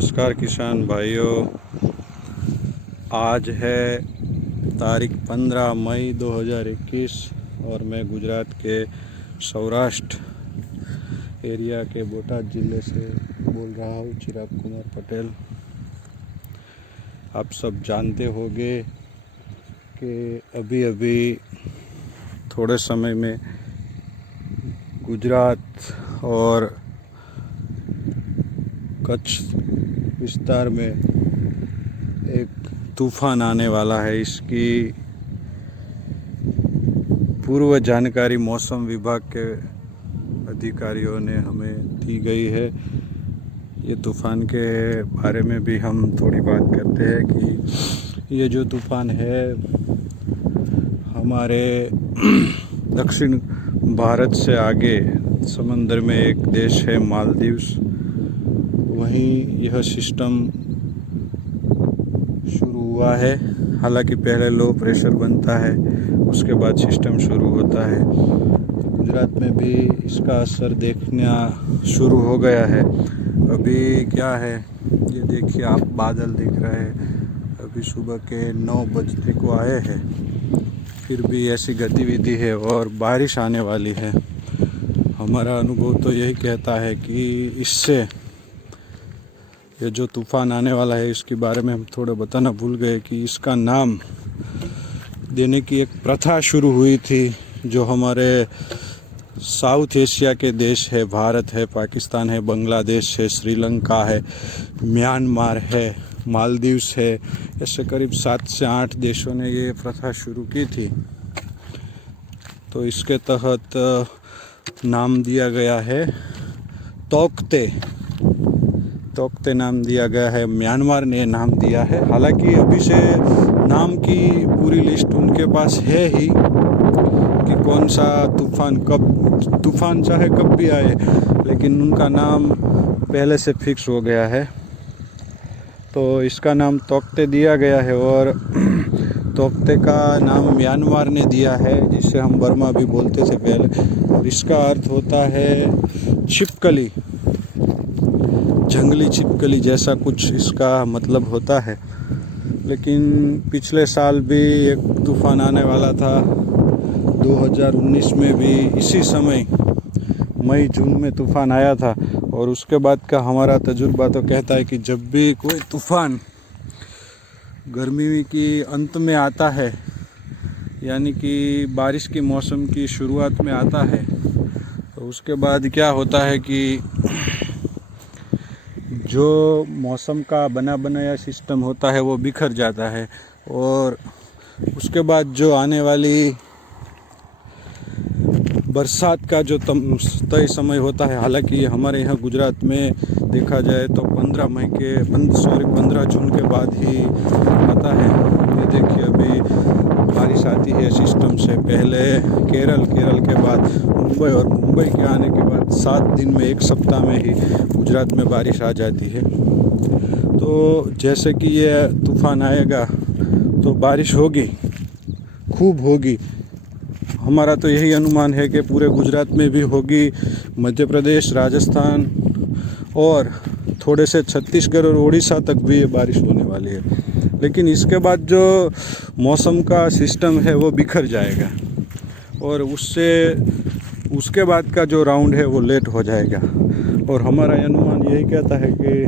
नमस्कार किसान भाइयों। आज है तारीख 15 मई 2021 और मैं गुजरात के सौराष्ट्र एरिया के बोटाद ज़िले से बोल रहा हूँ, चिराग कुमार पटेल। आप सब जानते होंगे कि अभी अभी थोड़े समय में गुजरात और कच्छ विस्तार में एक तूफान आने वाला है। इसकी पूर्व जानकारी मौसम विभाग के अधिकारियों ने हमें दी गई है। ये तूफान के बारे में भी हम थोड़ी बात करते हैं कि ये जो तूफान है हमारे दक्षिण भारत से आगे समंदर में एक देश है मालदीव्स, वहीं यह सिस्टम शुरू हुआ है। हालांकि पहले लो प्रेशर बनता है, उसके बाद सिस्टम शुरू होता है। तो गुजरात में भी इसका असर देखना शुरू हो गया है। अभी क्या है, ये देखिए आप, बादल दिख रहे हैं। अभी सुबह के 9 बजने को आए हैं, फिर भी ऐसी गतिविधि है और बारिश आने वाली है। हमारा अनुभव तो यही कहता है कि इससे ये जो तूफ़ान आने वाला है इसके बारे में हम थोड़ा बताना भूल गए कि इसका नाम देने की एक प्रथा शुरू हुई थी, जो हमारे साउथ एशिया के देश है, भारत है, पाकिस्तान है, बांग्लादेश है, श्रीलंका है, म्यांमार है, मालदीव्स है। ऐसे करीब 7 से 8 देशों ने ये प्रथा शुरू की थी। तो इसके तहत नाम दिया गया है तोकते नाम दिया गया है। म्यांमार ने नाम दिया है। हालांकि अभी से नाम की पूरी लिस्ट उनके पास है ही कि कौन सा तूफान चाहे कब भी आए, लेकिन उनका नाम पहले से फिक्स हो गया है। तो इसका नाम तोकते दिया गया है और तोकते का नाम म्यांमार ने दिया है, जिसे हम बर्मा भी बोलते थे पहले। और इसका अर्थ होता है छिपकली, जंगली छिपकली जैसा कुछ इसका मतलब होता है। लेकिन पिछले साल भी एक तूफ़ान आने वाला था, 2019 में भी इसी समय मई जून में तूफ़ान आया था। और उसके बाद का हमारा तजुर्बा तो कहता है कि जब भी कोई तूफ़ान गर्मी की अंत में आता है, यानी कि बारिश की मौसम की शुरुआत में आता है, तो उसके बाद क्या होता है कि जो मौसम का बना बनाया सिस्टम होता है वो बिखर जाता है। और उसके बाद जो आने वाली बरसात का जो तय समय होता है, हालांकि हमारे यहाँ गुजरात में देखा जाए तो 15 जून के बाद ही आता है। ये देखिए अभी बारिश आती है सिस्टम से पहले केरल के बाद मुंबई, और मुंबई के आने के बाद 7 दिन में, 1 सप्ताह में ही गुजरात में बारिश आ जाती है। तो जैसे कि ये तूफ़ान आएगा तो बारिश होगी, खूब होगी। हमारा तो यही अनुमान है कि पूरे गुजरात में भी होगी, मध्य प्रदेश, राजस्थान और थोड़े से छत्तीसगढ़ और उड़ीसा तक भी ये बारिश होने वाली है। लेकिन इसके बाद जो मौसम का सिस्टम है वो बिखर जाएगा और उसके बाद का जो राउंड है वो लेट हो जाएगा। और हमारा अनुमान यही कहता है कि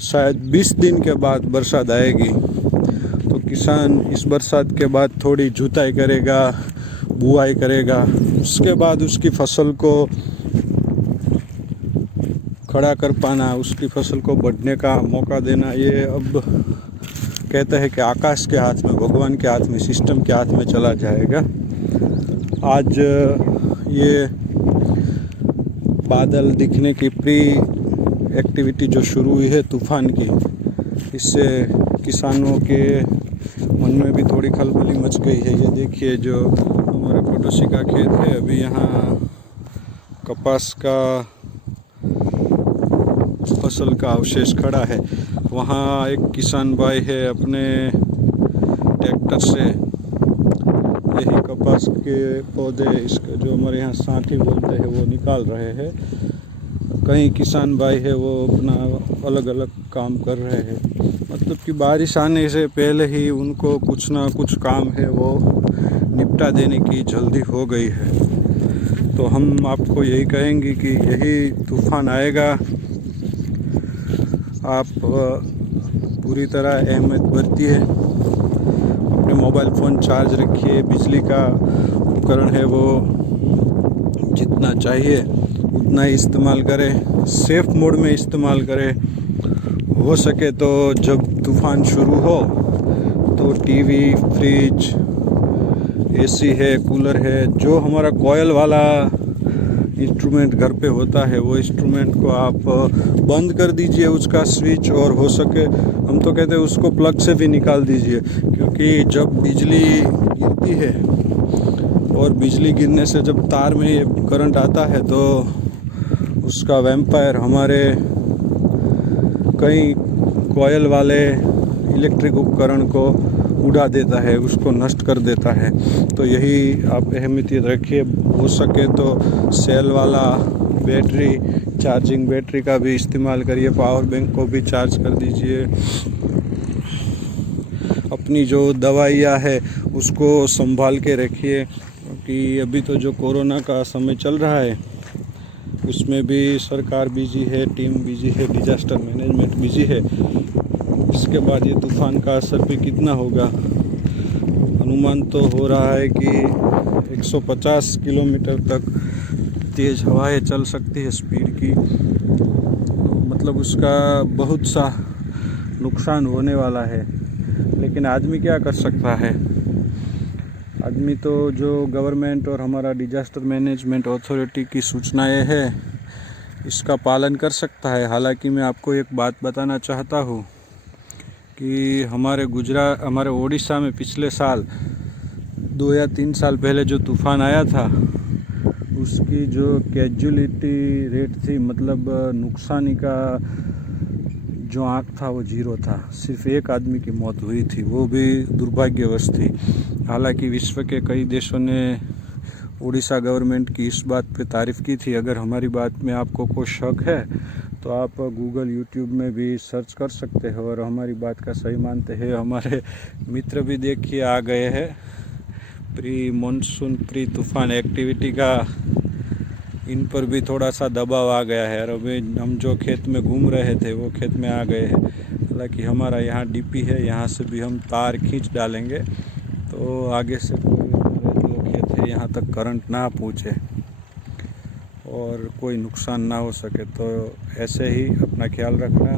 शायद 20 दिन के बाद बरसात आएगी। तो किसान इस बरसात के बाद थोड़ी जुताई करेगा, बुआई करेगा, उसके बाद उसकी फसल को खड़ा कर पाना, उसकी फसल को बढ़ने का मौका देना, ये अब कहते हैं कि आकाश के हाथ में, भगवान के हाथ में, सिस्टम के हाथ में चला जाएगा। आज ये बादल दिखने की प्री एक्टिविटी जो शुरू हुई है तूफ़ान की, इससे किसानों के मन में भी थोड़ी खलबली मच गई है। ये देखिए जो हमारे पड़ोसी का खेत है, अभी यहाँ कपास का फसल का अवशेष खड़ा है। वहाँ एक किसान भाई है, अपने ट्रैक्टर से यही कपास के पौधे, इसके जो हमारे यहाँ सांठी बोलते हैं, वो निकाल रहे हैं। कई किसान भाई है वो अपना अलग अलग काम कर रहे हैं, मतलब कि बारिश आने से पहले ही उनको कुछ ना कुछ काम है वो निपटा देने की जल्दी हो गई है। तो हम आपको यही कहेंगे कि यही तूफ़ान आएगा, आप पूरी तरह अहमियत बरतिए, अपने मोबाइल फ़ोन चार्ज रखिए, बिजली का उपकरण है वो जितना चाहिए उतना ही इस्तेमाल करें, सेफ़ मोड में इस्तेमाल करें। हो सके तो जब तूफ़ान शुरू हो तो टीवी, फ्रिज, एसी है, कूलर है, जो हमारा कॉयल वाला इंस्ट्रूमेंट घर पे होता है वो इंस्ट्रूमेंट को आप बंद कर दीजिए उसका स्विच, और हो सके हम तो कहते हैं उसको प्लग से भी निकाल दीजिए, क्योंकि जब बिजली गिरती है और बिजली गिरने से जब तार में ये करंट आता है तो उसका वैम्पायर हमारे कई कॉयल वाले इलेक्ट्रिक उपकरण को उड़ा देता है, उसको नष्ट कर देता है। तो यही आप अहमियत रखिए, हो सके तो सेल वाला बैटरी, चार्जिंग बैटरी का भी इस्तेमाल करिए, पावर बैंक को भी चार्ज कर दीजिए। अपनी जो दवाइयाँ है उसको संभाल के रखिए, क्योंकि अभी तो जो कोरोना का समय चल रहा है उसमें भी सरकार बिजी है, टीम बिजी है, डिजास्टर मैनेजमेंट बिजी है। इसके बाद ये तूफ़ान का असर भी कितना होगा, अनुमान तो हो रहा है कि 150 किलोमीटर तक तेज़ हवाएं चल सकती है स्पीड की, मतलब उसका बहुत सा नुकसान होने वाला है। लेकिन आदमी क्या कर सकता है, आदमी तो जो गवर्नमेंट और हमारा डिजास्टर मैनेजमेंट अथॉरिटी की सूचनाएं है इसका पालन कर सकता है। हालांकि मैं आपको एक बात बताना चाहता हूँ कि हमारे उड़ीसा में पिछले साल 2 या 3 साल पहले जो तूफ़ान आया था उसकी जो कैजुअलिटी रेट थी, मतलब नुकसानी का जो आंक था वो 0 था, सिर्फ एक आदमी की मौत हुई थी, वो भी दुर्भाग्यवश थी। हालांकि विश्व के कई देशों ने उड़ीसा गवर्नमेंट की इस बात पे तारीफ़ की थी। अगर हमारी बात में आपको कोई शक है तो आप गूगल, यूट्यूब में भी सर्च कर सकते हो और हमारी बात का सही मानते हैं। हमारे मित्र भी देखिए आ गए हैं, प्री मानसून प्री तूफ़ान एक्टिविटी का इन पर भी थोड़ा सा दबाव आ गया है, और अभी हम जो खेत में घूम रहे थे वो खेत में आ गए हैं। हालांकि हमारा यहाँ डीपी है, यहाँ से भी हम तार खींच डालेंगे तो आगे से कोई हमारे जो खेत है यहाँ तक करंट ना पहुँचे और कोई नुकसान ना हो सके। तो ऐसे ही अपना ख्याल रखना।